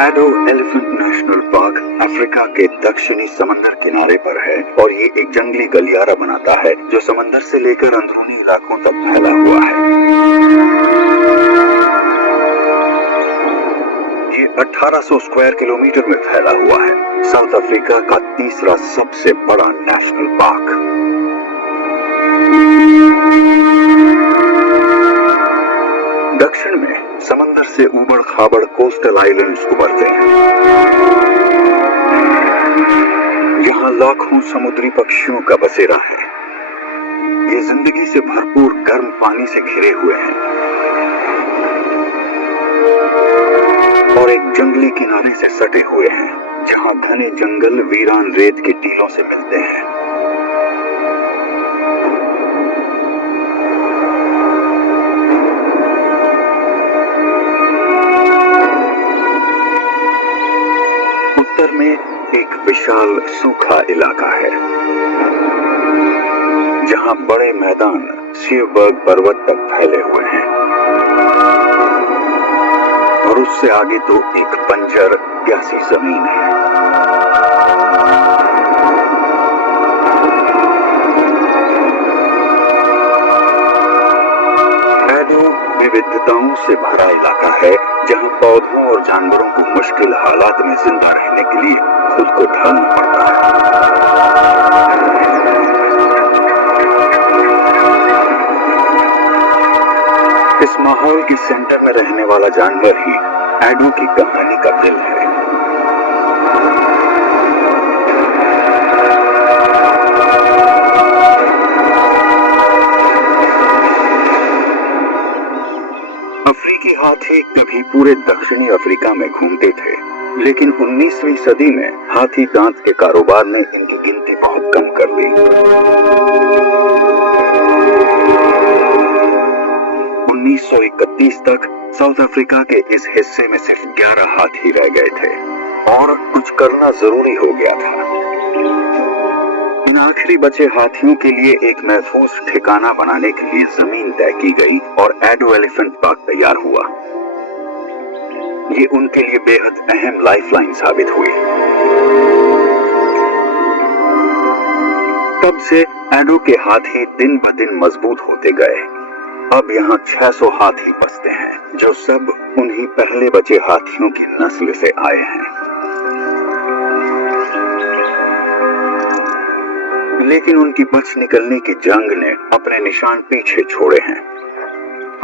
एडो elephant national park Africa के दक्षिणी समंदर किनारे पर है और ये एक जंगली गलियारा बनाता है जो समंदर से लेकर अंदरूनी इलाकों तक फैला हुआ है। ये 1800 स्क्वायर किलोमीटर में फैला हुआ है। साउथ अफ्रीका का तीसरा सबसे बड़ा नेशनल पार्क। दक्षिण में समंदर से उबड़ खाबड़ कोस्टल आइलैंड्स उभरते हैं। यहाँ लाखों समुद्री पक्षियों का बसेरा है। ये जिंदगी से भरपूर गर्म पानी से घिरे हुए हैं और एक जंगली किनारे से सटे हुए हैं जहाँ घने जंगल वीरान रेत के टीलों से मिलते हैं। उत्तर में एक विशाल सूखा इलाका है जहां बड़े मैदान सीबर्ग पर्वत तक फैले हुए हैं और उससे आगे तो एक बंजर ग्यासी जमीन है। एडो विविधताओं से भरा इलाका है जहां पौधों और जानवरों को मुश्किल हालात में जिंदा रहने के लिए खुद को ढालना पड़ता है। इस माहौल के सेंटर में रहने वाला जानवर ही एडो की कहानी का दिल है। अफ्रीकी हाथी कभी पूरे दक्षिणी अफ्रीका में घूमते थे, लेकिन 19वीं सदी में हाथी दांत के कारोबार ने इनकी गिनती बहुत कम कर दी। 1931 तक साउथ अफ्रीका के इस हिस्से में सिर्फ 11 हाथी रह गए थे और कुछ करना जरूरी हो गया था। इन आखिरी बचे हाथियों के लिए एक महफूज ठिकाना बनाने के लिए जमीन तय की गई और एडो एलिफेंट पार्क तैयार हुआ। ये उनके लिए बेहद अहम लाइफलाइन साबित हुई। तब से एडो के हाथी दिन ब दिन मजबूत होते गए। अब यहाँ 600 हाथी बसते हैं जो सब उन्हीं पहले बचे हाथियों की नस्ल से आए हैं। लेकिन उनकी बच निकलने की जंग ने अपने निशान पीछे छोड़े हैं।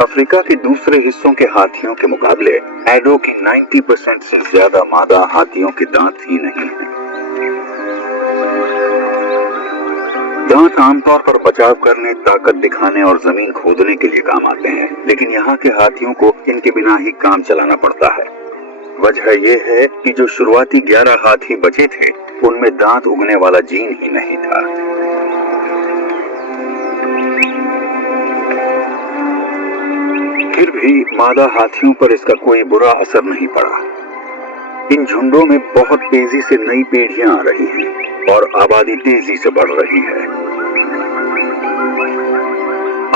अफ्रीका के दूसरे हिस्सों के हाथियों के मुकाबले एडो की 90% से ज्यादा मादा हाथियों के दांत ही नहीं हैं। दांत आमतौर पर बचाव करने, ताकत दिखाने और जमीन खोदने के लिए काम आते हैं, लेकिन यहाँ के हाथियों को इनके बिना ही काम चलाना पड़ता है। वजह यह है कि जो शुरुआती 11 हाथी बचे थे उनमें दांत उगने वाला जीन ही नहीं था। फिर भी मादा हाथियों पर इसका कोई बुरा असर नहीं पड़ा। इन झुंडों में बहुत तेजी से नई पीढ़ियां आ रही हैं और आबादी तेजी से बढ़ रही है।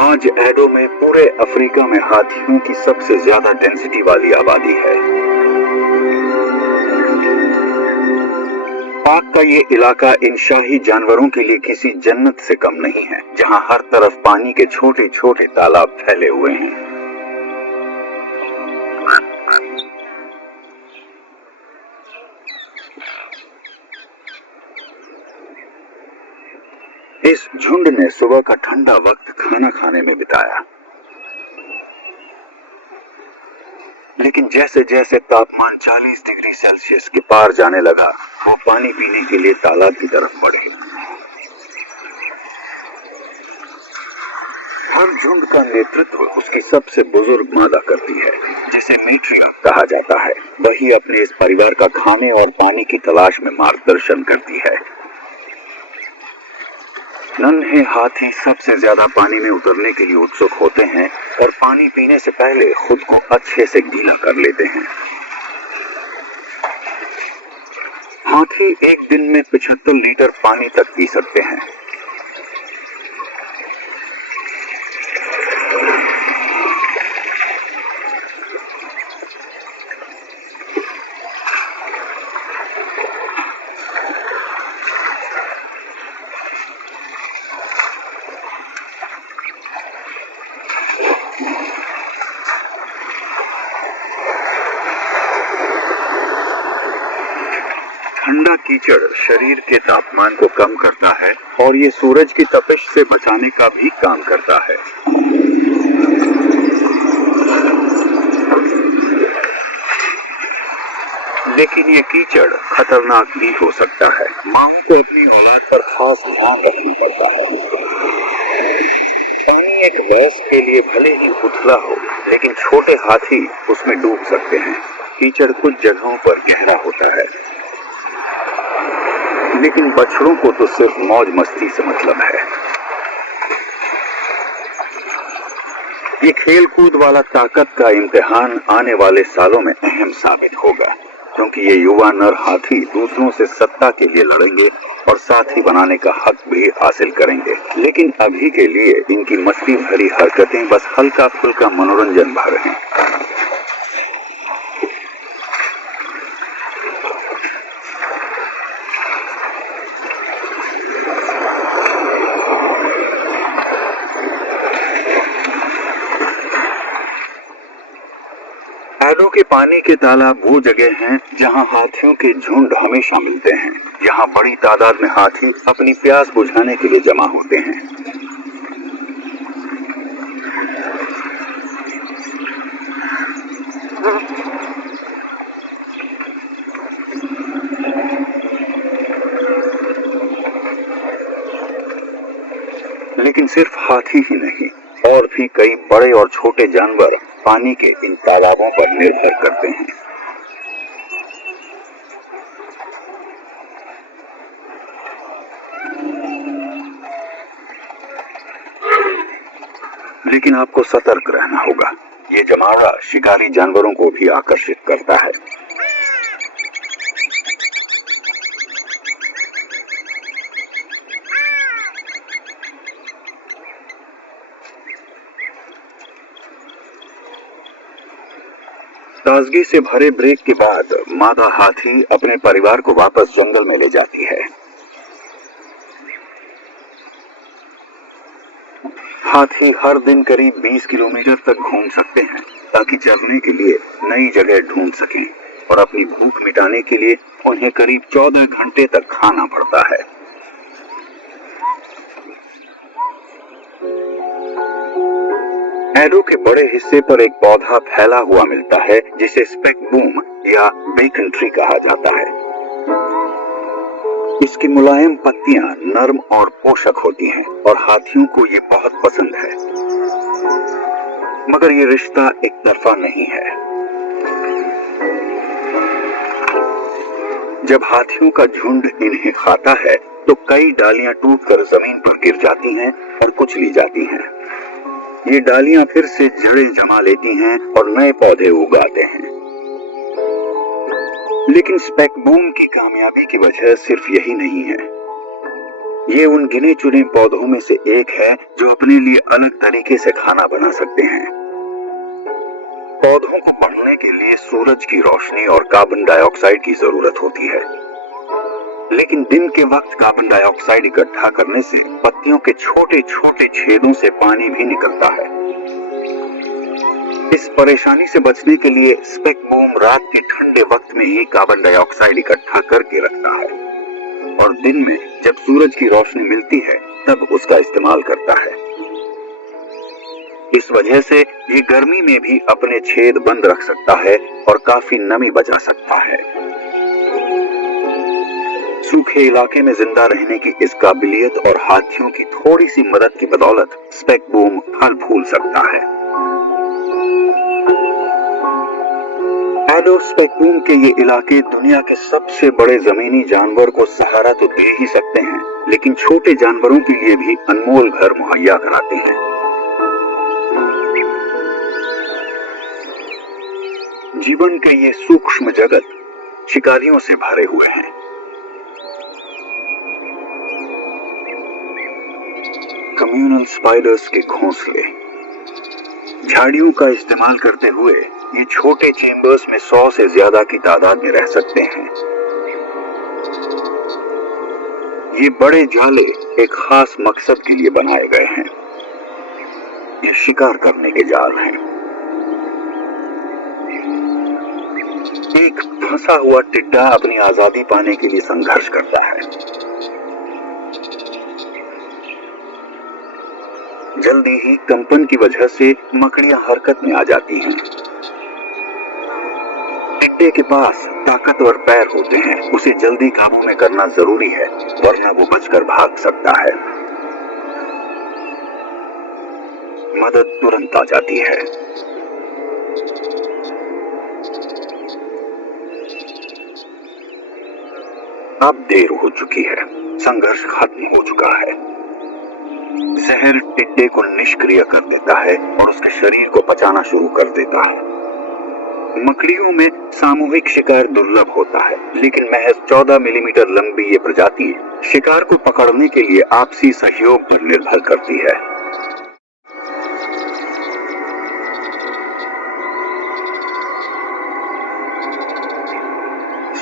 आज एडो में पूरे अफ्रीका में हाथियों की सबसे ज्यादा डेंसिटी वाली आबादी है। पार्क का ये इलाका इन शाही जानवरों के लिए किसी जन्नत से कम नहीं है, जहां हर तरफ पानी के छोटे छोटे तालाब फैले हुए हैं। इस झुंड ने सुबह का ठंडा वक्त खाना खाने में बिताया, लेकिन जैसे जैसे तापमान 40 डिग्री सेल्सियस के पार जाने लगा, वो पानी पीने के लिए तालाब की तरफ बढ़े। हर झुंड का नेतृत्व उसकी सबसे बुजुर्ग मादा करती है, जिसे मैट्रियार्क कहा जाता है। वही अपने इस परिवार का खाने और पानी की तलाश में मार्गदर्शन करती है। नन्हे हाथी सबसे ज्यादा पानी में उतरने के लिए उत्सुक होते हैं और पानी पीने से पहले खुद को अच्छे से गीला कर लेते हैं। हाथी एक दिन में 75 लीटर पानी तक पी सकते हैं। ठंडा कीचड़ शरीर के तापमान को कम करता है और ये सूरज की तपिश से बचाने का भी काम करता है। लेकिन ये कीचड़ खतरनाक भी हो सकता है। मां को अपनी औलाद पर खास ध्यान रखना पड़ता है। पानी एक वयस्क के लिए भले ही उथला हो, लेकिन छोटे हाथी उसमें डूब सकते हैं। कीचड़ कुछ जगहों पर गहरा होता है, लेकिन बछड़ों को तो सिर्फ मौज मस्ती से मतलब है। ये खेल कूद वाला ताकत का इम्तिहान आने वाले सालों में अहम साबित होगा, क्योंकि ये युवा नर हाथी दूसरों से सत्ता के लिए लड़ेंगे और साथी बनाने का हक भी हासिल करेंगे। लेकिन अभी के लिए इनकी मस्ती भरी हरकतें बस हल्का फुल्का मनोरंजन भर हैं। एडो के पानी के तालाब वो जगह हैं जहां हाथियों के झुंड हमेशा मिलते हैं। यहाँ बड़ी तादाद में हाथी अपनी प्यास बुझाने के लिए जमा होते हैं। लेकिन सिर्फ हाथी ही नहीं, और भी कई बड़े और छोटे जानवर पानी के इन तालाबों पर निर्भर करते हैं। लेकिन आपको सतर्क रहना होगा। ये जमावड़ा शिकारी जानवरों को भी आकर्षित करता है। ताजगी से भरे ब्रेक के बाद मादा हाथी अपने परिवार को वापस जंगल में ले जाती है। हाथी हर दिन करीब 20 किलोमीटर तक घूम सकते हैं ताकि चरने के लिए नई जगह ढूंढ सकें, और अपनी भूख मिटाने के लिए उन्हें करीब 14 घंटे तक खाना पड़ता है। एडो के बड़े हिस्से पर एक पौधा फैला हुआ मिलता है जिसे स्पेकबूम या बेकन ट्री कहा जाता है। इसकी मुलायम पत्तियां नर्म और पोषक होती हैं और हाथियों को ये बहुत पसंद है। मगर ये रिश्ता एक तरफा नहीं है। जब हाथियों का झुंड इन्हें खाता है तो कई डालियां टूटकर जमीन पर गिर जाती हैं और कुचली जाती हैं। ये डालियां फिर से जड़ें जमा लेती हैं और नए पौधे उगाते हैं। लेकिन स्पेकबूम की कामयाबी की वजह सिर्फ यही नहीं है। ये उन गिने चुने पौधों में से एक है जो अपने लिए अलग तरीके से खाना बना सकते हैं। पौधों को बढ़ने के लिए सूरज की रोशनी और कार्बन डाइऑक्साइड की जरूरत होती है, लेकिन दिन के वक्त कार्बन डाइऑक्साइड इकट्ठा करने से पत्तियों के छोटे छोटे छेदों से पानी भी निकलता है। इस परेशानी से बचने के लिए स्पेकबूम रात के ठंडे वक्त में ही कार्बन डाइऑक्साइड इकट्ठा करके रखता है और दिन में जब सूरज की रोशनी मिलती है तब उसका इस्तेमाल करता है। इस वजह से ये गर्मी में भी अपने छेद बंद रख सकता है और काफी नमी बचा सकता है। सूखे इलाके में जिंदा रहने की इस काबिलियत और हाथियों की थोड़ी सी मदद की बदौलत स्पेकबूम फल फूल सकता है। एडो स्पेकबूम के ये इलाके दुनिया के सबसे बड़े जमीनी जानवर को सहारा तो दे ही सकते हैं, लेकिन छोटे जानवरों के लिए भी अनमोल घर मुहैया कराते हैं। जीवन के ये सूक्ष्म जगत शिकारियों से भरे हुए हैं। कम्युनल स्पाइडर्स के घोंसले। झाड़ियों का इस्तेमाल करते हुए ये छोटे चेंबर्स में 100 से ज्यादा की तादाद में रह सकते हैं। ये बड़े जाले एक खास मकसद के लिए बनाए गए हैं। ये शिकार करने के जाल हैं। एक फंसा हुआ टिड्डा अपनी आजादी पाने के लिए संघर्ष करता है। जल्दी ही कंपन की वजह से मकड़ियां हरकत में आ जाती हैं। टिड्डे के पास ताकतवर पैर होते हैं, उसे जल्दी काबू में करना जरूरी है, वरना वो बचकर भाग सकता है। मदद तुरंत आ जाती है। अब देर हो चुकी है, संघर्ष खत्म हो चुका है। जहर टिड्डे को निष्क्रिय कर देता है और उसके शरीर को पचाना शुरू कर देता है। मकड़ियों में सामूहिक शिकार दुर्लभ होता है, लेकिन महज 14 मिलीमीटर लंबी ये प्रजाति शिकार को पकड़ने के लिए आपसी सहयोग पर निर्भर करती है।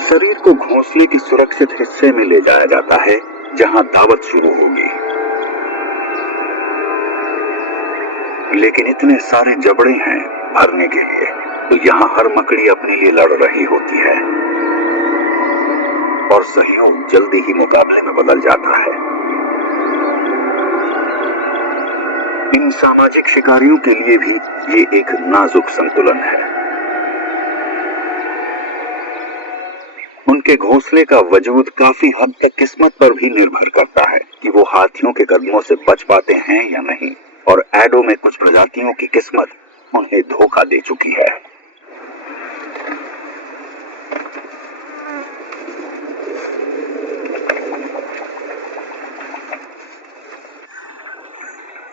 शरीर को घोंसले के सुरक्षित हिस्से में ले जाया जाता है, जहां दावत शुरू होगी। लेकिन इतने सारे जबड़े हैं भरने के लिए, तो यहाँ हर मकड़ी अपने लिए लड़ रही होती है और सहयोग जल्दी ही मुकाबले में बदल जाता है। इन सामाजिक शिकारियों के लिए भी ये एक नाजुक संतुलन है। उनके घोंसले का वजूद काफी हद तक किस्मत पर भी निर्भर करता है कि वो हाथियों के कदमों से बच पाते हैं या नहीं, और एडो में कुछ प्रजातियों की किस्मत उन्हें धोखा दे चुकी है।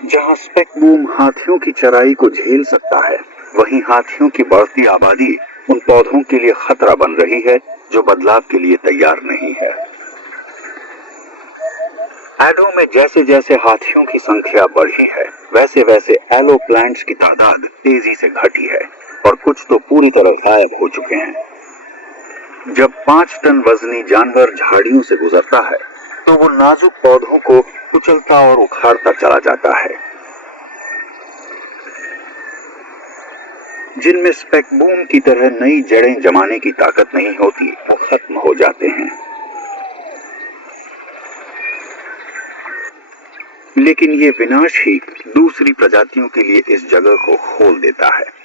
जहां स्पेकबूम हाथियों की चराई को झेल सकता है, वहीं हाथियों की बढ़ती आबादी उन पौधों के लिए खतरा बन रही है जो बदलाव के लिए तैयार नहीं है। एडो में जैसे जैसे हाथियों की संख्या बढ़ी है, वैसे वैसे एलो प्लांट्स की तादाद तेजी से घटी है और कुछ तो पूरी तरह गायब हो चुके हैं। जब 5 टन वजनी जानवर झाड़ियों से गुजरता है, तो वो नाजुक पौधों को कुचलता और उखाड़ता चला जाता है। जिनमें स्पेकबूम की तरह नई जड़ें जमाने की ताकत नहीं होती, वो खत्म हो जाते हैं। लेकिन ये विनाश ही दूसरी प्रजातियों के लिए इस जगह को खोल देता है।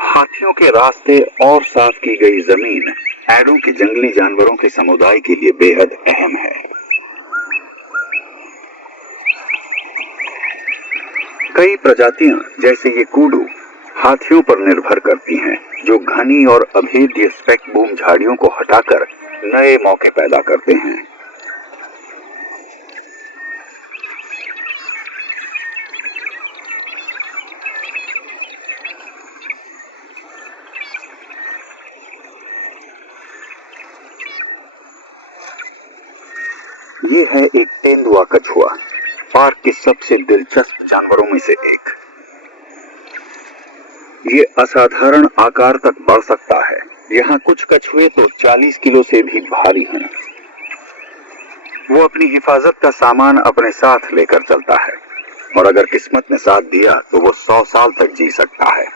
हाथियों के रास्ते और साफ की गई जमीन एडो के जंगली जानवरों के समुदाय के लिए बेहद अहम है। कई प्रजातियां जैसे ये कूडू हाथियों पर निर्भर करती हैं, जो घनी और अभेद्य स्पेकबूम झाड़ियों को हटाकर नए मौके पैदा करते हैं। ये है एक तेंदुआ कछुआ, पार्क के सबसे दिलचस्प जानवरों में से एक। ये असाधारण आकार तक बढ़ सकता है। यहाँ कुछ कछुए तो 40 किलो से भी भारी हैं। वो अपनी हिफाजत का सामान अपने साथ लेकर चलता है, और अगर किस्मत ने साथ दिया तो वो 100 साल तक जी सकता है।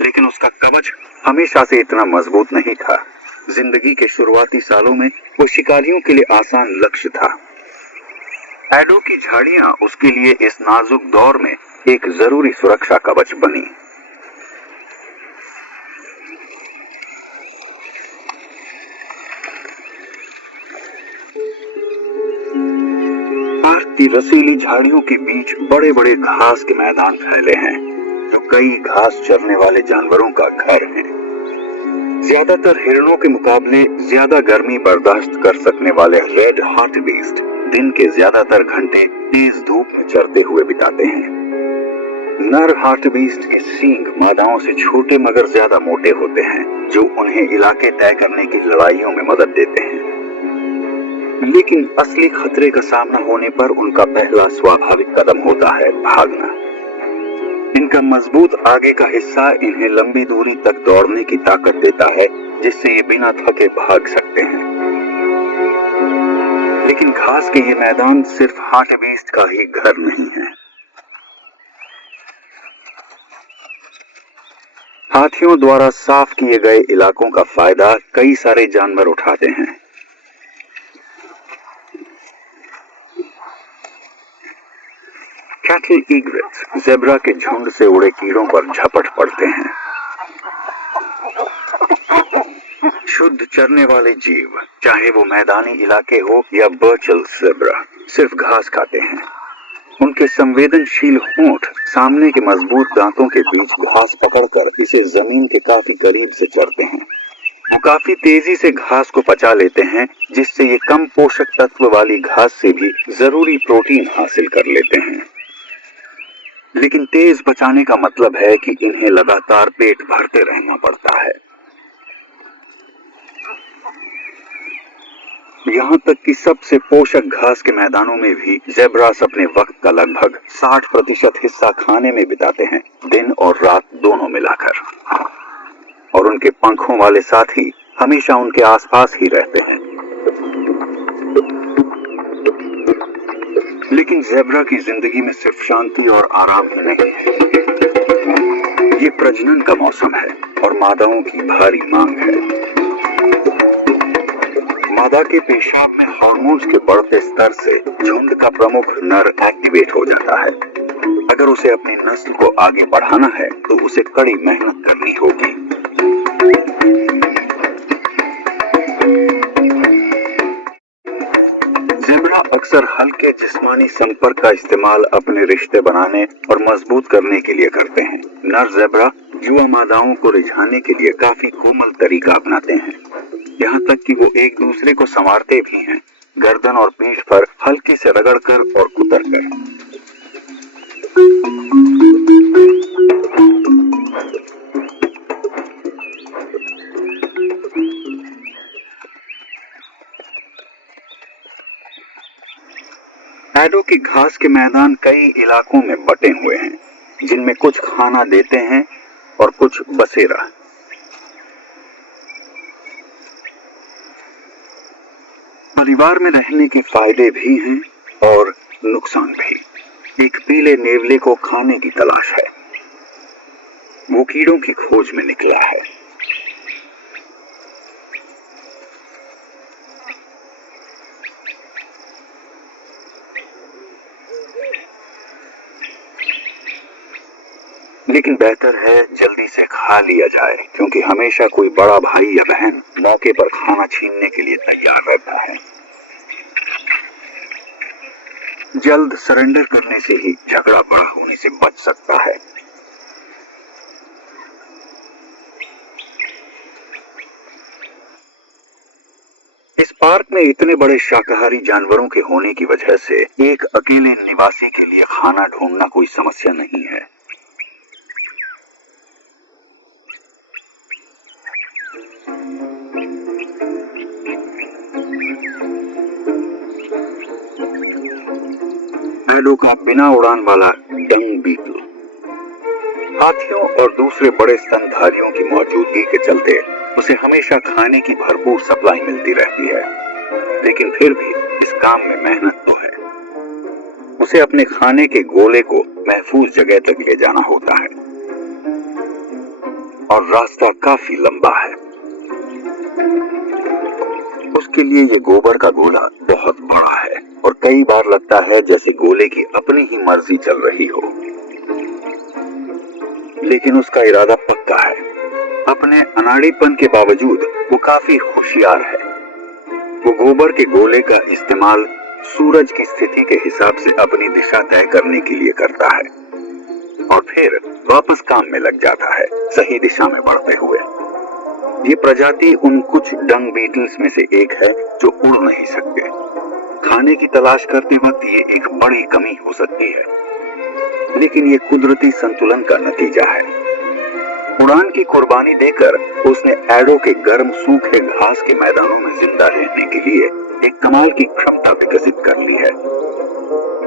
लेकिन उसका कवच हमेशा से इतना मजबूत नहीं था। जिंदगी के शुरुआती सालों में वो शिकारियों के लिए आसान लक्ष्य था। एडो की झाड़ियां उसके लिए इस नाजुक दौर में एक जरूरी सुरक्षा कवच बनी। पार्क की रसीली झाड़ियों के बीच बड़े बड़े घास के मैदान फैले हैं, जो कई घास चरने वाले जानवरों का घर है। ज्यादातर हिरणों के मुकाबले ज्यादा गर्मी बर्दाश्त कर सकने वाले रेड हार्टबीस्ट दिन के ज्यादातर घंटे तेज धूप में चरते हुए बिताते हैं। नर हार्टबीस्ट के सींग मादाओं से छोटे मगर ज्यादा मोटे होते हैं, जो उन्हें इलाके तय करने की लड़ाइयों में मदद देते हैं। लेकिन असली खतरे का सामना होने पर उनका पहला स्वाभाविक कदम होता है भागना। इनका मजबूत आगे का हिस्सा इन्हें लंबी दूरी तक दौड़ने की ताकत देता है, जिससे ये बिना थके भाग सकते हैं। लेकिन घास के ये मैदान सिर्फ हार्टेबीस्ट का ही घर नहीं है। हाथियों द्वारा साफ किए गए इलाकों का फायदा कई सारे जानवर उठाते हैं। कैटल ईग्रेट्स जेब्रा के झुंड से उड़े कीड़ों पर झपट पड़ते हैं। शुद्ध चरने वाले जीव, चाहे वो मैदानी इलाके हो या बर्चल जेब्रा, सिर्फ घास खाते हैं। उनके संवेदनशील होंठ सामने के मजबूत दांतों के बीच घास पकड़कर इसे जमीन के काफी करीब से चरते हैं। वो काफी तेजी से घास को पचा लेते हैं, जिससे ये कम पोषक तत्व वाली घास से भी जरूरी प्रोटीन हासिल कर लेते हैं। लेकिन तेज पचाने का मतलब है कि इन्हें लगातार पेट भरते रहना पड़ता है। यहाँ तक कि सबसे पोषक घास के मैदानों में भी जेब्रास अपने वक्त का लगभग 60% हिस्सा खाने में बिताते हैं, दिन और रात दोनों मिलाकर। और उनके पंखों वाले साथी हमेशा उनके आसपास ही रहते हैं। लेकिन जेब्रा की जिंदगी में सिर्फ शांति और आराम ही नहीं है। ये प्रजनन का मौसम है और मादाओं की भारी मांग है। मादा के पेशाब में हार्मोन्स के बढ़ते स्तर से झुंड का प्रमुख नर एक्टिवेट हो जाता है। अगर उसे अपनी नस्ल को आगे बढ़ाना है तो उसे कड़ी मेहनत करनी होगी। जेब्रा अक्सर हल्के जिस्मानी संपर्क का इस्तेमाल अपने रिश्ते बनाने और मजबूत करने के लिए करते हैं। नर जेब्रा युवा मादाओं को रिझाने के लिए काफी कोमल तरीका अपनाते हैं, यहाँ तक कि वो एक दूसरे को संवारते भी हैं, गर्दन और पीठ पर हल्के से रगड़कर और कुतरकर। एडो के घास के मैदान कई इलाकों में बटे हुए हैं, जिनमें कुछ खाना देते हैं और कुछ बसेरा। परिवार में रहने के फायदे भी हैं और नुकसान भी। एक पीले नेवले को खाने की तलाश है। वो कीड़ों की खोज में निकला है। लेकिन बेहतर है जल्दी से खा लिया जाए, क्योंकि हमेशा कोई बड़ा भाई या बहन मौके पर खाना छीनने के लिए तैयार रहता है। जल्द सरेंडर करने से ही झगड़ा बड़ा होने से बच सकता है। इस पार्क में इतने बड़े शाकाहारी जानवरों के होने की वजह से एक अकेले निवासी के लिए खाना ढूंढना कोई समस्या नहीं है। एडो का बिना उड़ान वाला डंग बीटल हाथियों और दूसरे बड़े स्तनधारियों की मौजूदगी के चलते उसे हमेशा खाने की भरपूर सप्लाई मिलती रहती है। लेकिन फिर भी इस काम में मेहनत तो है। उसे अपने खाने के गोले को महफूज जगह तक ले जाना होता है और रास्ता काफी लंबा है। उसके लिए ये गोबर का गोला बहुत बड़ा है और कई बार लगता है जैसे गोले की अपनी ही मर्जी चल रही हो। लेकिन उसका इरादा पक्का है। अपने अनाड़ीपन के बावजूद वो काफी होशियार है। वो गोबर के गोले का इस्तेमाल सूरज की स्थिति के हिसाब से अपनी दिशा तय करने के लिए करता है और फिर वापस काम में लग जाता है, सही दिशा में बढ़ते हुए। ये प्रजाति उन कुछ डंग बीटल्स में से एक है जो उड़ नहीं सकते। खाने की तलाश करते वक्त ये एक बड़ी कमी हो सकती है, लेकिन ये कुदरती संतुलन का नतीजा है। उड़ान की कुर्बानी देकर उसने एडो के गर्म सूखे घास के मैदानों में जिंदा रहने के लिए एक कमाल की क्षमता विकसित कर ली है।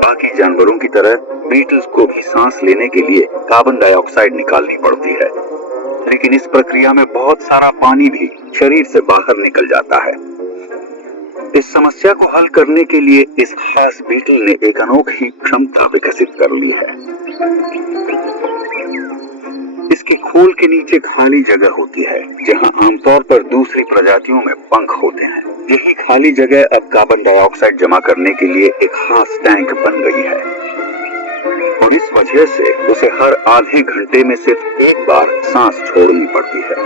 बाकी जानवरों की तरह बीटल्स को भी सांस लेने के लिए कार्बन डाइऑक्साइड निकालनी पड़ती है, लेकिन इस प्रक्रिया में बहुत सारा पानी भी शरीर से बाहर निकल जाता है। इस समस्या को हल करने के लिए इस खास बीटल ने एक अनोखी क्षमता विकसित कर ली है। इसकी खोल के नीचे खाली जगह होती है जहां आमतौर पर दूसरी प्रजातियों में पंख होते हैं। यही खाली जगह अब कार्बन डाइऑक्साइड जमा करने के लिए एक खास टैंक बन गई है और इस वजह से उसे हर आधे घंटे में सिर्फ एक बार सांस छोड़नी पड़ती है।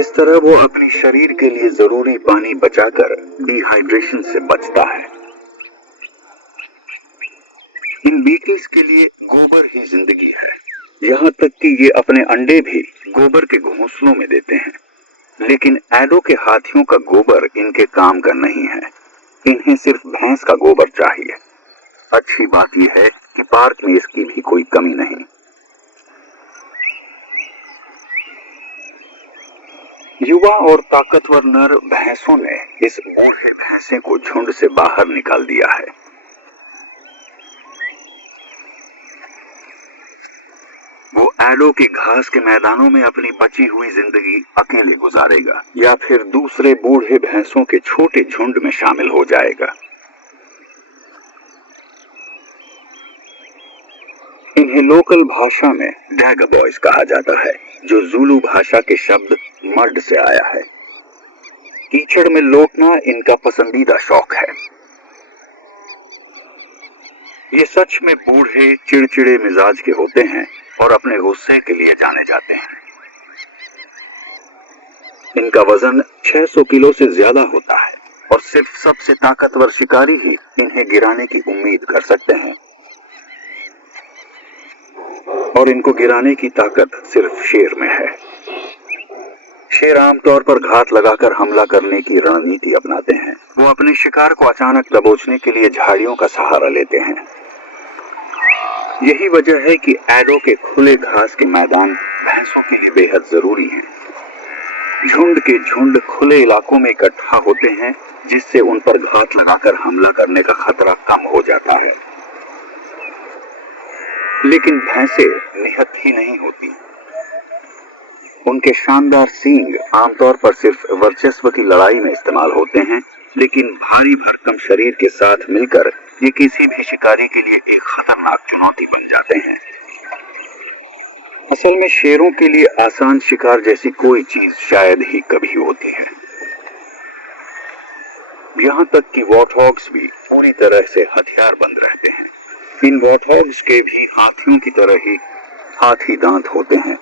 इस तरह वो अपने शरीर के लिए जरूरी पानी बचाकर डिहाइड्रेशन से बचता है। इन बीटल्स के लिए गोबर ही जिंदगी है, यहाँ तक कि ये अपने अंडे भी गोबर के घोंसलों में देते हैं। लेकिन एडो के हाथियों का गोबर इनके काम का नहीं है, इन्हें सिर्फ भैंस का गोबर चाहिए। अच्छी बात यह है कि पार्क में इसकी भी कोई कमी नहीं। युवा और ताकतवर नर भैंसों ने इस बूढ़े भैंसे को झुंड से बाहर निकाल दिया है। वो एडो के घास के मैदानों में अपनी बची हुई जिंदगी अकेले गुजारेगा या फिर दूसरे बूढ़े भैंसों के छोटे झुंड में शामिल हो जाएगा। इन्हें लोकल भाषा में डैगा बॉयज कहा जाता है, जो ज़ुलू भाषा के शब्द मर्ड से आया है। कीचड़ में लौटना इनका पसंदीदा शौक है। ये सच में बूढ़े चिड़चिड़े मिजाज के होते हैं और अपने गुस्से के लिए जाने जाते हैं। इनका वजन 600 किलो से ज्यादा होता है और सिर्फ सबसे ताकतवर शिकारी ही इन्हें गिराने की उम्मीद कर सकते हैं और इनको गिराने की ताकत सिर्फ शेर में है। शेर आमतौर पर घात लगाकर हमला करने की रणनीति अपनाते हैं। वो अपने शिकार को अचानक दबोचने के लिए झाड़ियों का सहारा लेते हैं। यही वजह है कि एडो के खुले घास के मैदान भैंसों के लिए बेहद जरूरी हैं। झुंड के झुंड खुले इलाकों में इकट्ठा होते हैं, जिससे उन पर घात लगाकर हमला करने का खतरा कम हो जाता है। लेकिन भैंसे निहत्थ ही नहीं होती। उनके शानदार सींग आमतौर पर सिर्फ वर्चस्व की लड़ाई में इस्तेमाल होते हैं, लेकिन भारी भरकम शरीर के साथ मिलकर ये किसी भी शिकारी के लिए एक खतरनाक चुनौती बन जाते हैं। असल में शेरों के लिए आसान शिकार जैसी कोई चीज शायद ही कभी होती है। यहाँ तक कि वॉर्थॉग्स भी पूरी तरह से हथियारबंद रहते हैं। इन वॉर्थॉग्स के भी हाथियों की तरह ही हाथी दांत होते हैं,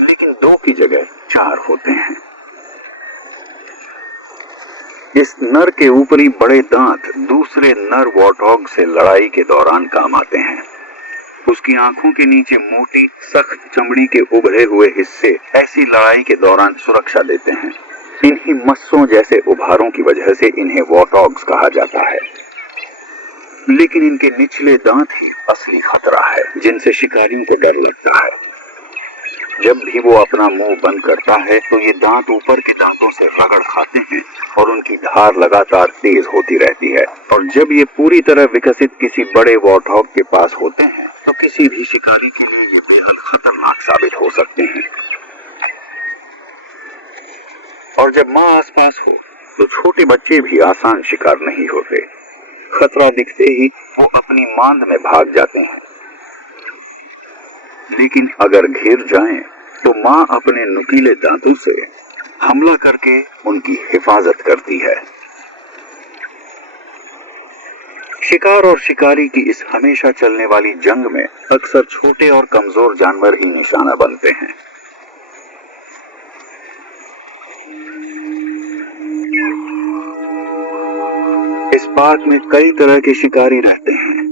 लेकिन 2 की जगह 4 होते हैं। इस नर के ऊपरी बड़े दांत दूसरे नर वॉर्थॉग से लड़ाई के दौरान काम आते हैं। उसकी आंखों के नीचे मोटी सख्त चमड़ी के उभरे हुए हिस्से ऐसी लड़ाई के दौरान सुरक्षा देते हैं। इन्हीं मस्सों जैसे उभारों की वजह से इन्हें वॉर्थॉग्स कहा जाता है। लेकिन इनके निचले दांत ही असली खतरा है, जिनसे शिकारियों को डर लगता है। जब भी वो अपना मुंह बंद करता है तो ये दांत ऊपर के दांतों से रगड़ खाते हैं और उनकी धार लगातार तेज होती रहती है। और जब ये पूरी तरह विकसित किसी बड़े वॉर्थॉग के पास होते हैं तो किसी भी शिकारी के लिए ये बेहद खतरनाक साबित हो सकते हैं। और जब माँ आसपास हो तो छोटे बच्चे भी आसान शिकार नहीं होते। खतरा दिखते ही वो अपनी मांद में भाग जाते हैं। लेकिन अगर घिर जाएं तो माँ अपने नुकीले दांतों से हमला करके उनकी हिफाजत करती है। शिकार और शिकारी की इस हमेशा चलने वाली जंग में अक्सर छोटे और कमजोर जानवर ही निशाना बनते हैं। इस पार्क में कई तरह के शिकारी रहते हैं।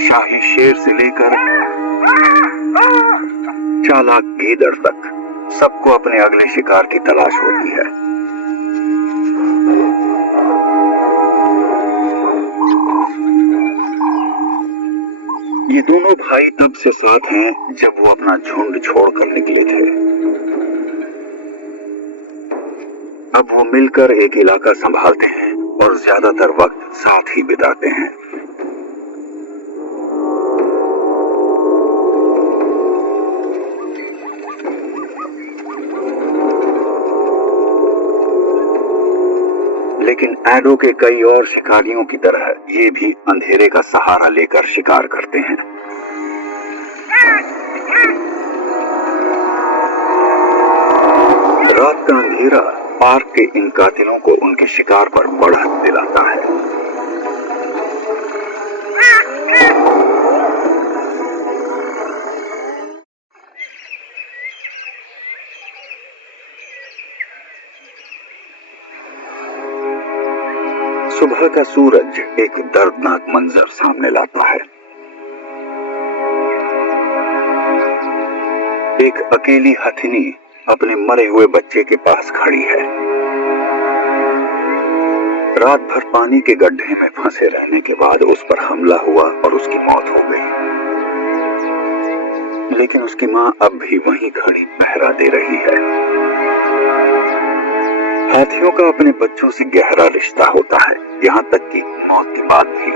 शाही शेर से लेकर चालाक गीदड़ तक सबको अपने अगले शिकार की तलाश होती है। ये दोनों भाई तब से साथ हैं जब वो अपना झुंड छोड़कर निकले थे। अब वो मिलकर एक इलाका संभालते हैं और ज्यादातर वक्त साथ ही बिताते हैं। लेकिन एडो के कई और शिकारियों की तरह ये भी अंधेरे का सहारा लेकर शिकार करते हैं। रात का अंधेरा पार्क के इन कातिलों को उनके शिकार पर बढ़त दिलाता है। सुबह का सूरज एक दर्दनाक मंजर सामने लाता है। एक अकेली हथिनी अपने मरे हुए बच्चे के पास खड़ी है। रात भर पानी के गड्ढे में फंसे रहने के बाद उस पर हमला हुआ और उसकी मौत हो गई। लेकिन उसकी मां अब भी वहीं खड़ी पहरा दे रही है। हाथियों का अपने बच्चों से गहरा रिश्ता होता है, यहाँ तक कि मौत के बाद भी।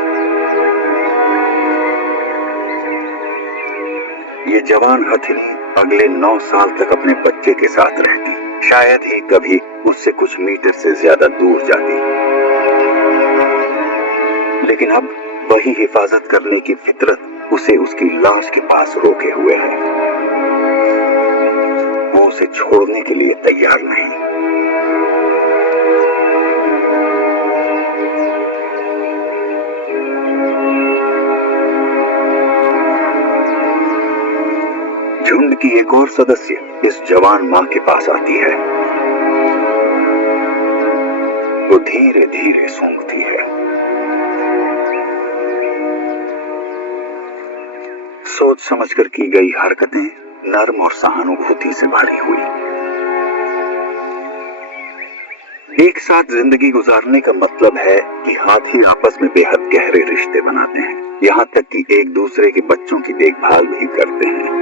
ये जवान हथिनी अगले 9 साल तक अपने बच्चे के साथ रहती, शायद ही कभी उससे कुछ मीटर से ज्यादा दूर जाती। लेकिन अब वही हिफाजत करने की फितरत उसे उसकी लाश के पास रोके हुए है। वो उसे छोड़ने के लिए तैयार नहीं। झुंड की एक और सदस्य इस जवान मां के पास आती है। वो धीरे धीरे सूंघती है। सोच समझकर की गई हरकतें नर्म और सहानुभूति से भरी हुई। एक साथ जिंदगी गुजारने का मतलब है कि हाथी आपस में बेहद गहरे रिश्ते बनाते हैं, यहाँ तक कि एक दूसरे के बच्चों की देखभाल भी करते हैं।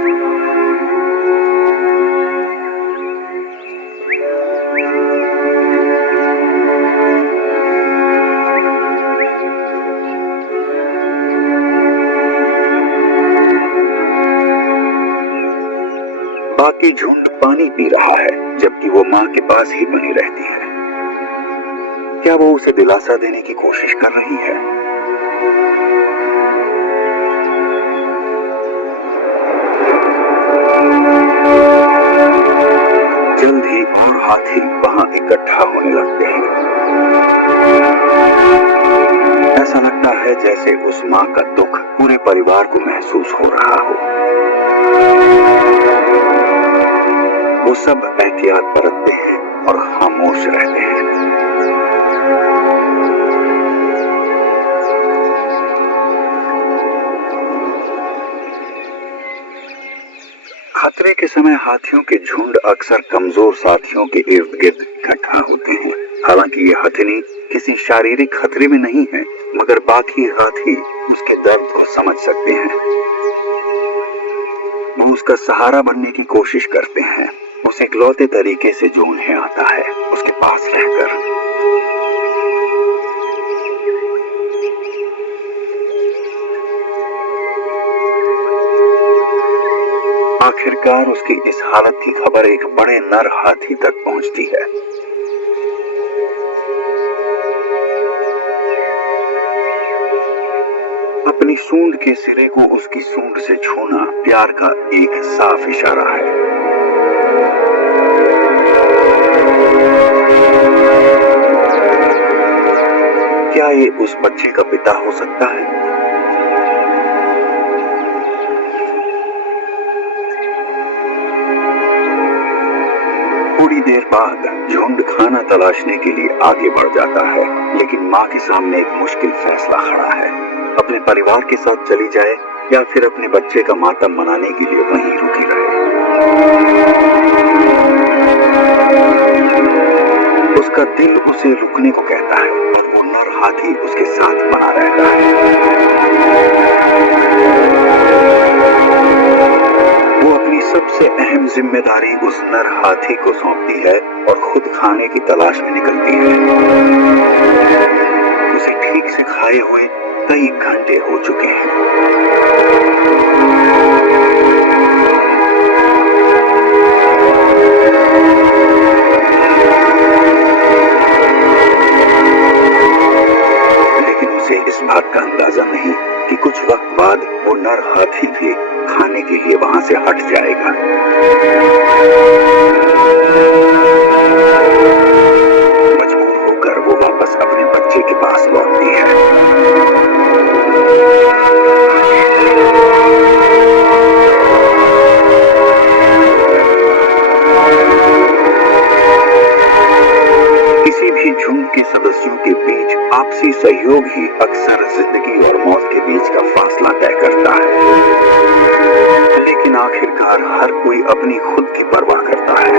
बाकी झुंड पानी पी रहा है, जबकि वो मां के पास ही बनी रहती है। क्या वो उसे दिलासा देने की कोशिश कर रही है? जल्द ही और हाथी वहां इकट्ठा होने लगते हैं। ऐसा लगता है जैसे उस मां का दुख पूरे परिवार को महसूस हो रहा हो। वो सब एहतियात बरतते हैं और खामोश रहते हैं। खतरे के समय हाथियों के झुंड अक्सर कमजोर साथियों के इर्द गिर्द इकट्ठा होते हैं। हालांकि ये हथिनी किसी शारीरिक खतरे में नहीं है, मगर बाकी हाथी उसके दर्द को समझ सकते हैं। वो उसका सहारा बनने की कोशिश करते हैं, उस इकलौते तरीके से जो उन्हें आता है, उसके पास रहकर। आखिरकार उसकी इस हालत की खबर एक बड़े नर हाथी तक पहुंचती है। अपनी सूंड के सिरे को उसकी सूंड से छूना प्यार का एक साफ इशारा है। क्या ये उस बच्चे का पिता हो सकता है? थोड़ी देर बाद झुंड खाना तलाशने के लिए आगे बढ़ जाता है, लेकिन मां के सामने एक मुश्किल फैसला खड़ा है। अपने परिवार के साथ चली जाए या फिर अपने बच्चे का मातम मनाने के लिए वहीं रुकी रहे। उसका दिल उसे रुकने को कहता है और वो नर हाथी उसके साथ बना रहता है। वो अपनी सबसे अहम जिम्मेदारी उस नर हाथी को सौंपती है और खुद खाने की तलाश में निकलती है। उसे ठीक से खाए हुए कई घंटे हो चुके हैं। लेकिन उसे इस बात का अंदाजा नहीं कि कुछ वक्त बाद वो नर हाथी भी खाने के लिए वहां से हट जाएगा। मजबूर होकर वो वापस अपने बच्चे के पास लौटती है। किसी भी झुंड के सदस्यों के बीच आपसी सहयोग ही अक्सर जिंदगी और मौत के बीच का फासला तय करता है। लेकिन आखिरकार हर कोई अपनी खुद की परवाह करता है।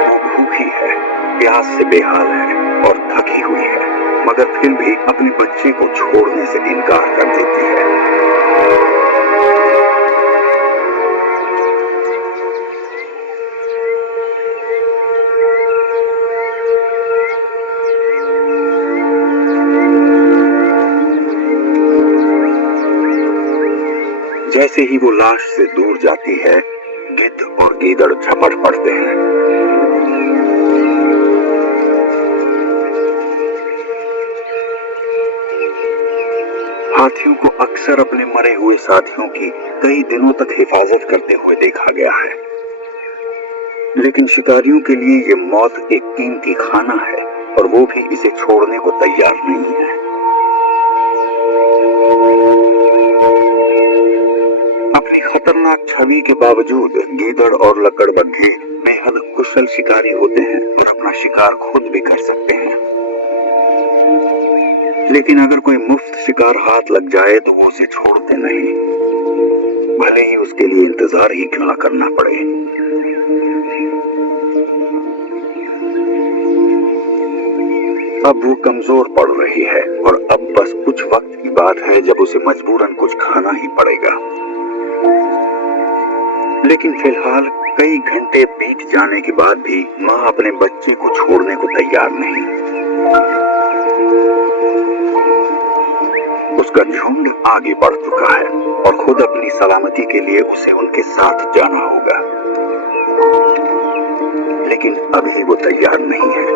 वो भूखी है, प्यास से बेहाल है और थकी हुई है, मगर फिर भी अपने बच्चे को छोड़ने से इनकार कर देती है। जैसे ही वो लाश से दूर जाती है, गिद्ध और गीदड़ झपट पड़ते हैं। हाथियों को अक्सर अपने मरे हुए साथियों की कई दिनों तक हिफाजत करते हुए देखा गया है, लेकिन शिकारियों के लिए ये मौत एक कीमती खाना है और वो भी इसे छोड़ने को तैयार नहीं है। अपनी खतरनाक छवि के बावजूद गीदड़ और लकड़बग्घे बेहद कुशल शिकारी होते हैं और अपना शिकार खुद भी कर सकते हैं। लेकिन अगर कोई मुफ्त शिकार हाथ लग जाए तो वो उसे छोड़ते नहीं, भले ही उसके लिए इंतजार ही क्यों ना करना पड़े। अब वो कमजोर पड़ रही है और अब बस कुछ वक्त की बात है जब उसे मजबूरन कुछ खाना ही पड़ेगा। लेकिन फिलहाल कई घंटे बीत जाने के बाद भी माँ अपने बच्चे को छोड़ने को तैयार नहीं। उसका झुंड आगे बढ़ चुका है और खुद अपनी सलामती के लिए उसे उनके साथ जाना होगा, लेकिन अभी वो तैयार नहीं है।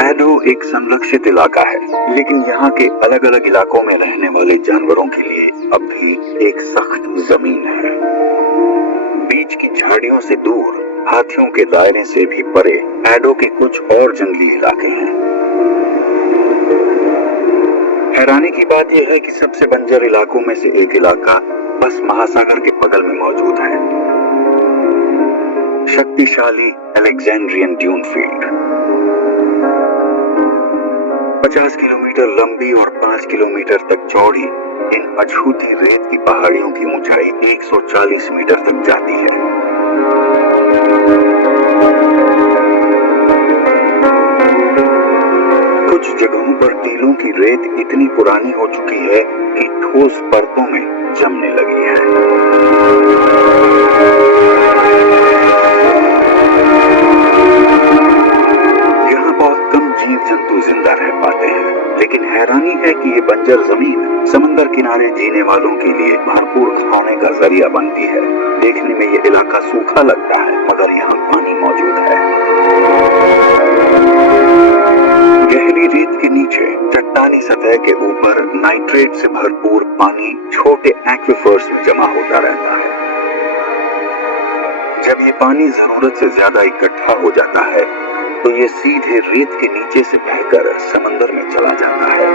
एडो एक संरक्षित इलाका है, लेकिन यहाँ के अलग अलग इलाकों में रहने वाले जानवरों के लिए अब भी एक सख्त जमीन है। बीच की झाड़ियों से दूर, हाथियों के दायरे से भी परे एडो के कुछ और जंगली इलाके हैं। हैरानी की बात यह है कि सबसे बंजर इलाकों में से एक इलाका बस महासागर के बगल में मौजूद है, शक्तिशाली अलेक्जेंड्रियन ड्यून फील्ड। 50 किलोमीटर लंबी और 5 किलोमीटर तक चौड़ी इन अछूती रेत की पहाड़ियों की ऊंचाई 140 मीटर तक जाती है। कुछ जगहों पर टीलों की रेत इतनी पुरानी हो चुकी है कि ठोस परतों में जमने लगी है। यहाँ बहुत कम जीव जंतु जिंदा रह पाते हैं, लेकिन हैरानी है कि ये बंजर जमीन समंदर किनारे जीने वालों के लिए भरपूर खाने का जरिया बनती है। देखने में ये इलाका सूखा लगता है, मगर यहाँ पानी मौजूद है। गहरी रेत के नीचे चट्टानी सतह के ऊपर नाइट्रेट से भरपूर पानी छोटे एक्विफर्स में जमा होता रहता है। जब ये पानी जरूरत से ज्यादा इकट्ठा हो जाता है तो ये सीधे रेत के नीचे से बहकर समंदर में चला जाता है।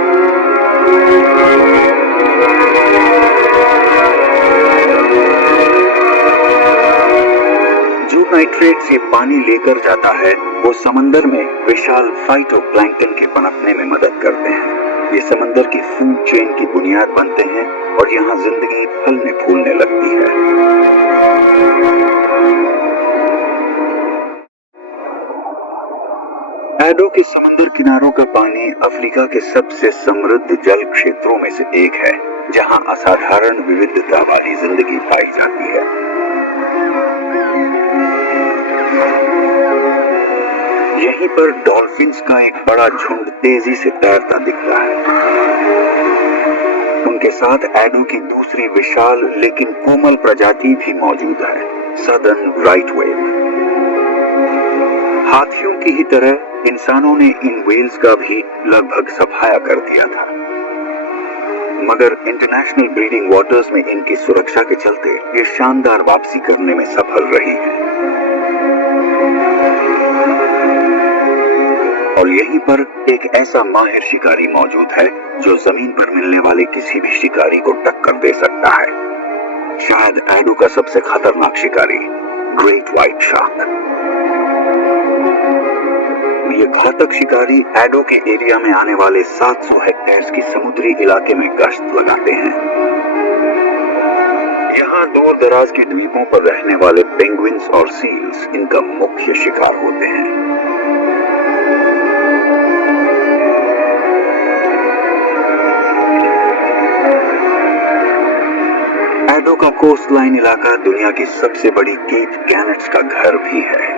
जो नाइट्रेट्स ये पानी लेकर जाता है वो समंदर में विशाल फाइटोप्लैंक्टन के पनपने में मदद करते हैं। ये समंदर की फूड चेन की बुनियाद बनते हैं और यहाँ जिंदगी फलने फूलने लगती है। एडो के समंदर किनारों का पानी अफ्रीका के सबसे समृद्ध जल क्षेत्रों में से एक है, जहां असाधारण विविधता वाली जिंदगी पाई जाती है। यहीं पर डॉल्फिन्स का एक बड़ा झुंड तेजी से तैरता दिखता है। उनके साथ एडो की दूसरी विशाल लेकिन कोमल प्रजाति भी मौजूद है, सदर्न राइट व्हेल। हाथियों की ही तरह इंसानों ने इन व्हेल्स का भी लगभग सफाया कर दिया था, मगर इंटरनेशनल ब्रीडिंग वाटर्स में इनकी सुरक्षा के चलते ये शानदार वापसी करने में सफल रही है। और यहीं पर एक ऐसा माहिर शिकारी मौजूद है जो जमीन पर मिलने वाले किसी भी शिकारी को टक्कर दे सकता है। शायद एडो का सबसे खतरनाक शिकारी, ग्रेट व्हाइट शार्क। ये घातक शिकारी एडो के एरिया में आने वाले 700 हेक्टेयर की समुद्री इलाके में गश्त लगाते हैं। यहाँ दूर दराज के द्वीपों पर रहने वाले पेंगुइन्स और सील्स इनका मुख्य शिकार होते हैं। एडो का कोस्ट लाइन इलाका दुनिया की सबसे बड़ी केप गैनेट्स का घर भी है।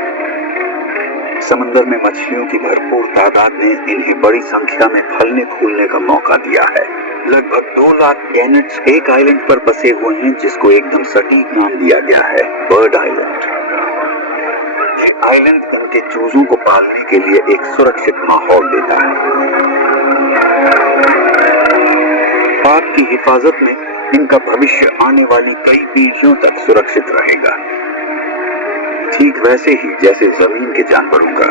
समंदर में मछलियों की भरपूर तादाद ने इन्हें बड़ी संख्या में फलने फूलने का मौका दिया है। लगभग 2 लाख गैनेट्स एक आइलैंड पर बसे हुए हैं, जिसको एकदम सटीक नाम दिया गया है, बर्ड आइलैंड। ये आइलैंड इनके चूजों को पालने के लिए एक सुरक्षित माहौल देता है। पार्क की हिफाजत में इनका भविष्य आने वाली कई पीढ़ियों तक सुरक्षित रहेगा, ठीक वैसे ही जैसे जमीन के जानवरों का।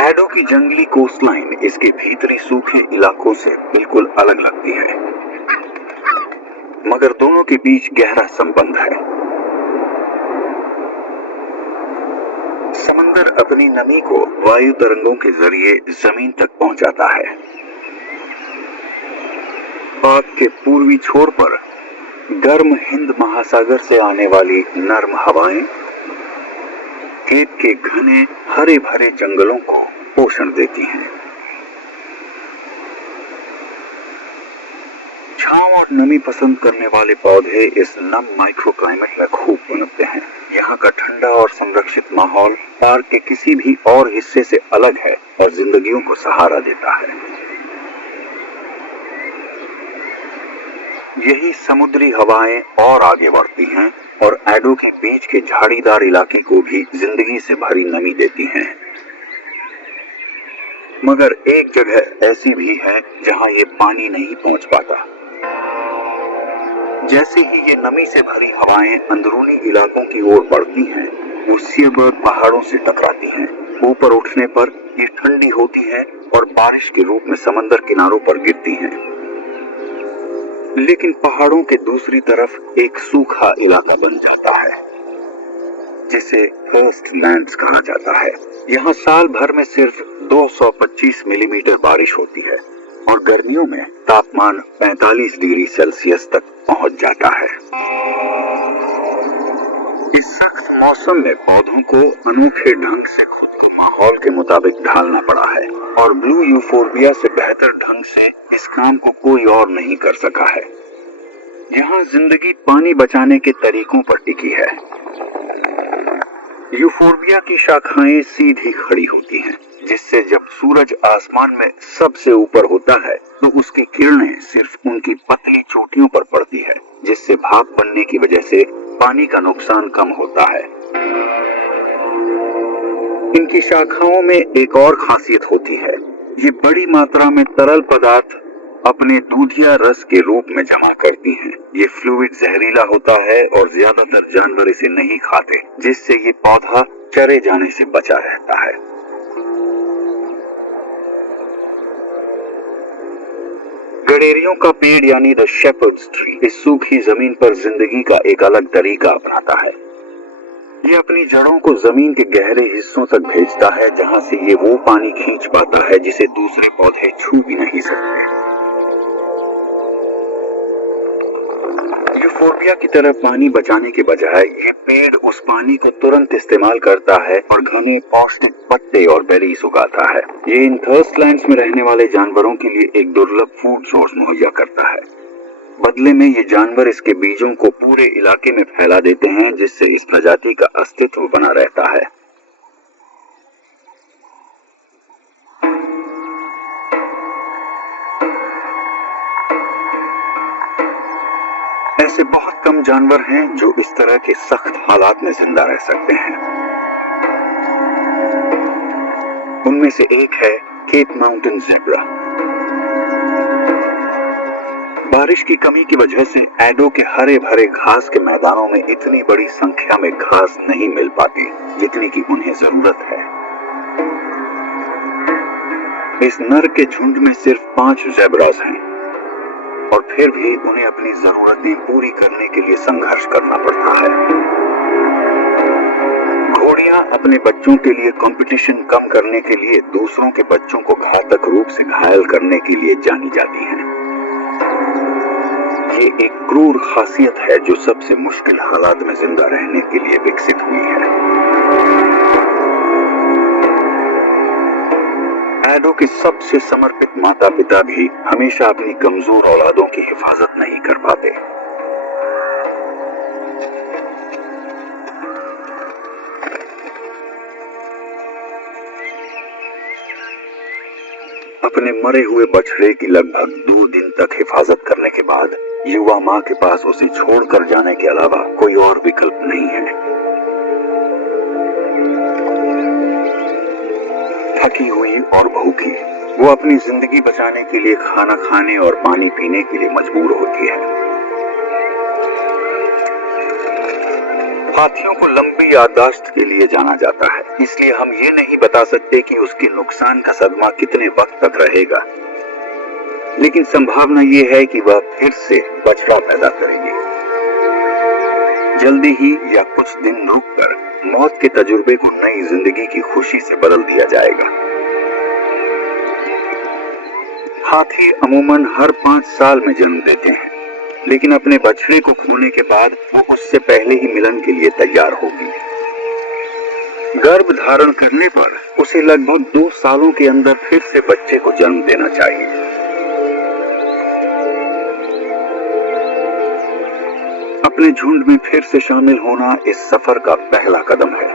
एडो की जंगली कोस्टलाइन इसके भीतरी सूखे इलाकों से बिल्कुल अलग लगती है, मगर दोनों के बीच गहरा संबंध है। समंदर अपनी नमी को वायु तरंगों के जरिए जमीन तक पहुंचाता है। पाक के पूर्वी छोर पर गर्म हिंद महासागर से आने वाली नर्म हवाएं केप के घने हरे भरे जंगलों को पोषण देती हैं। छांव और नमी पसंद करने वाले पौधे इस नम माइक्रोक्लाइमेट में खूब पनपते हैं। यहाँ का ठंडा और संरक्षित माहौल पार्क के किसी भी और हिस्से से अलग है और जिंदगियों को सहारा देता है। यही समुद्री हवाएं और आगे बढ़ती हैं और एडो के बीच के झाड़ीदार इलाके को भी जिंदगी से भरी नमी देती हैं। मगर एक जगह ऐसी भी है जहां ये पानी नहीं पहुंच पाता। जैसे ही ये नमी से भरी हवाएं अंदरूनी इलाकों की ओर बढ़ती हैं, वो सियरबर्ग पहाड़ों से टकराती हैं। ऊपर उठने पर ये ठंडी होती है और बारिश के रूप में समंदर किनारों पर गिरती हैं। लेकिन पहाड़ों के दूसरी तरफ एक सूखा इलाका बन जाता है, जिसे हर्स्टलैंड्स कहा जाता है। यहाँ साल भर में सिर्फ 225 मिलीमीटर बारिश होती है और गर्मियों में तापमान 45 डिग्री सेल्सियस तक पहुंच जाता है। इस सख्त मौसम में पौधों को अनोखे ढंग से खुद को माहौल के मुताबिक ढालना पड़ा है और ब्लू यूफोर्बिया से बेहतर ढंग से इस काम को कोई और नहीं कर सका है। यहाँ जिंदगी पानी बचाने के तरीकों पर टिकी है। यूफोर्बिया की शाखाएं सीधी खड़ी होती हैं, जिससे जब सूरज आसमान में सबसे ऊपर होता है तो उसकी किरणें सिर्फ उनकी पतली चोटियों पर पड़ती है, जिससे भाप बनने की वजह से पानी का नुकसान कम होता है। इनकी शाखाओं में एक और खासियत होती है, ये बड़ी मात्रा में तरल पदार्थ अपने दूधिया रस के रूप में जमा करती हैं। ये फ्लूइड जहरीला होता है और ज्यादातर जानवर इसे नहीं खाते, जिससे ये पौधा चरे जाने से बचा रहता है। गडेरियों का पेड़ यानी द शेपर्ड्स ट्री इस सूखी जमीन पर जिंदगी का एक अलग तरीका अपनाता है। ये अपनी जड़ों को जमीन के गहरे हिस्सों तक भेजता है, जहां से ये वो पानी खींच पाता है जिसे दूसरे पौधे छू भी नहीं सकते। यूफोर्बिया की तरह पानी बचाने के बजाय ये पेड़ उस पानी को तुरंत इस्तेमाल करता है और घने पौष्टिक पत्ते और बेरीज उगाता है। ये इन थर्स्टलैंड्स में रहने वाले जानवरों के लिए एक दुर्लभ फूड सोर्स मुहैया करता है। बदले में ये जानवर इसके बीजों को पूरे इलाके में फैला देते हैं, जिससे इस प्रजाति का अस्तित्व बना रहता है। ऐसे बहुत कम जानवर हैं जो इस तरह के सख्त हालात में जिंदा रह सकते हैं। उनमें से एक है केप माउंटेन ज़ेब्रा। बारिश की कमी की वजह से एडो के हरे भरे घास के मैदानों में इतनी बड़ी संख्या में घास नहीं मिल पाती जितनी की उन्हें जरूरत है। इस नर के झुंड में सिर्फ 5 ज़ेब्रास हैं और फिर भी उन्हें अपनी जरूरतें पूरी करने के लिए संघर्ष करना पड़ता है। घोड़ियां अपने बच्चों के लिए कंपटीशन कम करने के लिए दूसरों के बच्चों को घातक रूप से घायल करने के लिए जानी जाती हैं। ये एक क्रूर खासियत है जो सबसे मुश्किल हालात में जिंदा रहने के लिए विकसित हुई है। एडो के सबसे समर्पित माता पिता भी हमेशा अपनी कमजोर औलादों की हिफाजत नहीं कर पाते। अपने मरे हुए बछड़े की लगभग 2 दिन तक हिफाजत करने के बाद युवा मां के पास उसे छोड़कर जाने के अलावा कोई और विकल्प नहीं है। थकी हुई और भूखी वो अपनी जिंदगी बचाने के लिए खाना खाने और पानी पीने के लिए मजबूर होती है। हाथियों को लंबी याददाश्त के लिए जाना जाता है, इसलिए हम ये नहीं बता सकते कि उसके नुकसान का सदमा कितने वक्त तक रहेगा, लेकिन संभावना ये है कि वह फिर से बछड़ा पैदा करेगी। जल्दी ही या कुछ दिन रुककर मौत के तजुर्बे को नई जिंदगी की खुशी से बदल दिया जाएगा। हाथी अमूमन हर 5 साल में जन्म देते हैं, लेकिन अपने बछड़े को खोने के बाद वो उससे पहले ही मिलन के लिए तैयार होगी। गर्भ धारण करने पर उसे लगभग 2 सालों के अंदर फिर से बच्चे को जन्म देना चाहिए। अपने झुंड में फिर से शामिल होना इस सफर का पहला कदम है।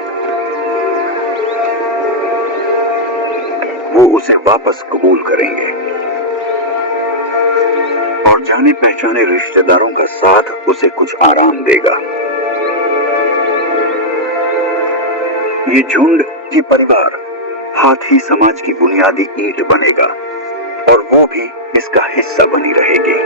वो उसे वापस कबूल करेंगे और जाने पहचाने रिश्तेदारों का साथ उसे कुछ आराम देगा। ये झुंड, ये परिवार हाथी समाज की बुनियादी ईंट बनेगा और वो भी इसका हिस्सा बनी रहेगी।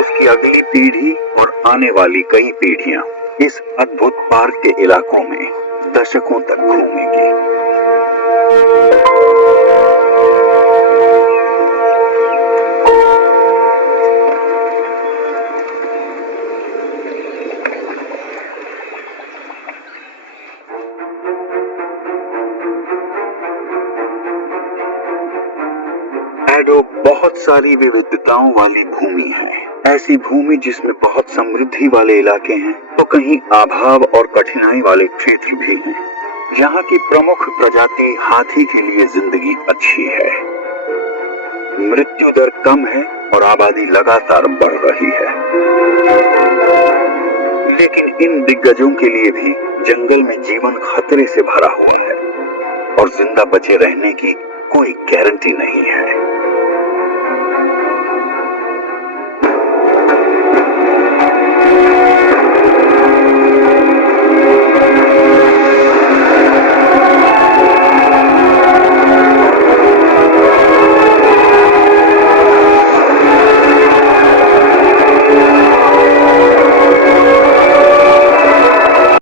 उसकी अगली पीढ़ी और आने वाली कई पीढ़ियां इस अद्भुत पार्क के इलाकों में दशकों तक घूमेंगी। एडो बहुत सारी विविधताओं वाली भूमि है, ऐसी भूमि जिसमें बहुत समृद्धि वाले इलाके हैं तो कहीं अभाव और कठिनाई वाले क्षेत्र भी हैं। यहाँ की प्रमुख प्रजाति हाथी के लिए जिंदगी अच्छी है, मृत्यु दर कम है और आबादी लगातार बढ़ रही है। लेकिन इन दिग्गजों के लिए भी जंगल में जीवन खतरे से भरा हुआ है और जिंदा बचे रहने की कोई गारंटी नहीं है।